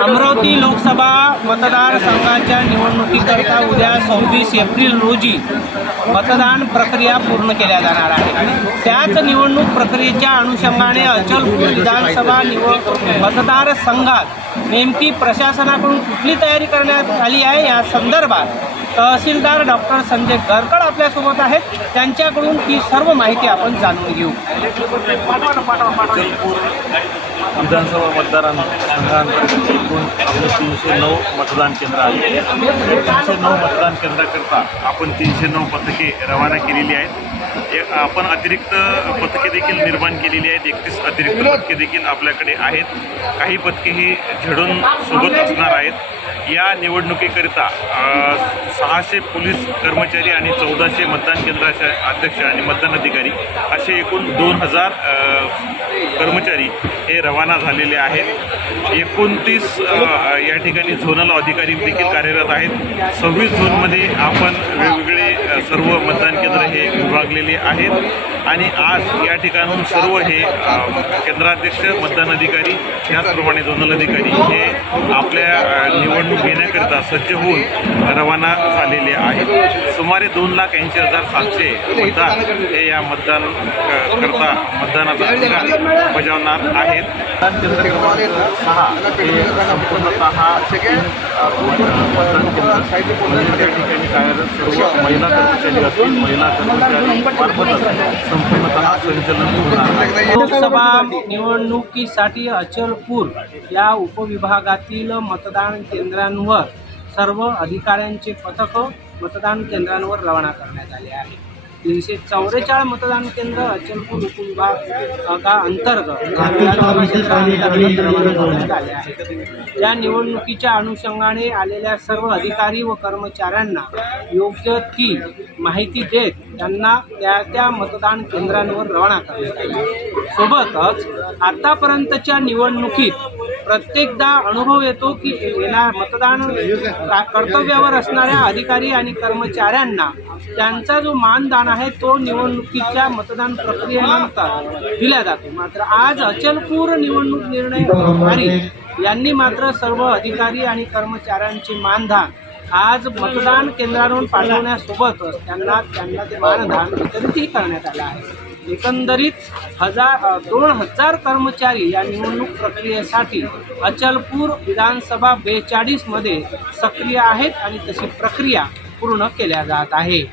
अमरावती लोकसभा मतदारसंघाच्या निवडणुकीकरता उद्या सव्वीस एप्रिल रोजी मतदान प्रक्रिया पूर्ण केल्या जाणार आहे. त्याच निवडणूक प्रक्रियेच्या अनुषंगाने अचलपूर विधानसभा निवड मतदारसंघात नेमकी प्रशासनाकडून कुठली तयारी करण्यात आली आहे? या संदर्भात तहसीलदार डॉक्टर संजय गरकड आपल्यासोबत आहेत. त्यांच्याकडून ही सर्व माहिती आपण जाणून घेऊ. विधानसभा मतदारांना एकूण आपले तीनशे नऊ मतदान केंद्र आहे तीनशे नऊ मतदान केंद्राकरता आपण तीनशे नऊ पथके रवाना केलेली आहेत. म्हणजे आपण अतिरिक्त पथके देखील निर्माण केलेली आहेत. एकतीस अतिरिक्त पथके देखील आपल्याकडे आहेत. काही पथके ही झेडून सोबत असणार आहेत. या निवडणुकीकरिता सहाशे पोलीस कर्मचारी आणि चौदाशे मतदान केंद्राचे अध्यक्ष आणि मतदान अधिकारी असे एकूण दोन हजार कर्मचारी हे रवाना झालेले आहेत. एकोणतीस या ठिकाणी झोनल अधिकारी देखील कार्यरत आहेत. सव्वीस झोनमध्ये आपण वेगवेगळे सर्व मतदान केंद्र हे विभागलेले आहेत. आणि आज या ठिकाणून सर्व हे केंद्राध्यक्ष मतदान अधिकारी त्याचप्रमाणे झोनल अधिकारी हे आपल्या निवडणूक घेण्याकरिता सज्ज होऊन रवाना झालेले आहेत. सुमारे दोन लाख ऐंशी हजार सातशे मतदार हे या मतदान करता मतदानाचा अधिकार बजावणार आहेत. केंद्र. क्रमांक सहा हे संपूर्णतः मतदान केंद्र ठिकाणी कार्यरत सर्व महिला कर्मचारी असतील महिला कर्मचारी संपूर्णतः संचलन होणार लोकसभा निवडणुकीसाठी अचलपूर या उपविभागातील मतदान केंद्रांवर सर्व अधिकाऱ्यांचे पथक मतदान केंद्रांवर रवाना करण्यात आले आहे तीनशे चौवेचाळीस मतदान केंद्र अचलपूर उपविभागा अंतर्गत आले आहे या निवडणुकीच्या अनुषंगाने आलेल्या सर्व अधिकारी व कर्मचाऱ्यांना योग्य ती माहिती देत त्यांना त्या त्या मतदान केंद्रांवर रवाना करण्यात आली. सोबतच आतापर्यंतच्या निवडणुकीत प्रत्येकदा अनुभव येतो की येणार मतदान कर्तव्यावर असणाऱ्या अधिकारी आणि कर्मचाऱ्यांना त्यांचा जो मानदान आहे तो निवडणुकीच्या मतदान प्रक्रियेनंतर दिला जातो. मात्र आज अचलपूर निवडणूक निर्णय अधिकारी यांनी मात्र सर्व अधिकारी आणि कर्मचाऱ्यांचे मानधान आज मतदान केंद्रावरून पाठवण्यासोबतच त्यांना त्यांना ते मानधान वितरितही करण्यात आलं आहे. एकंदरीत हजार दोन हजार कर्मचारी या निवडणूक प्रक्रियेसाठी अचलपूर विधानसभा बेचाळीसमध्ये सक्रिय आहेत आणि तशी प्रक्रिया पूर्ण केल्या जात आहे.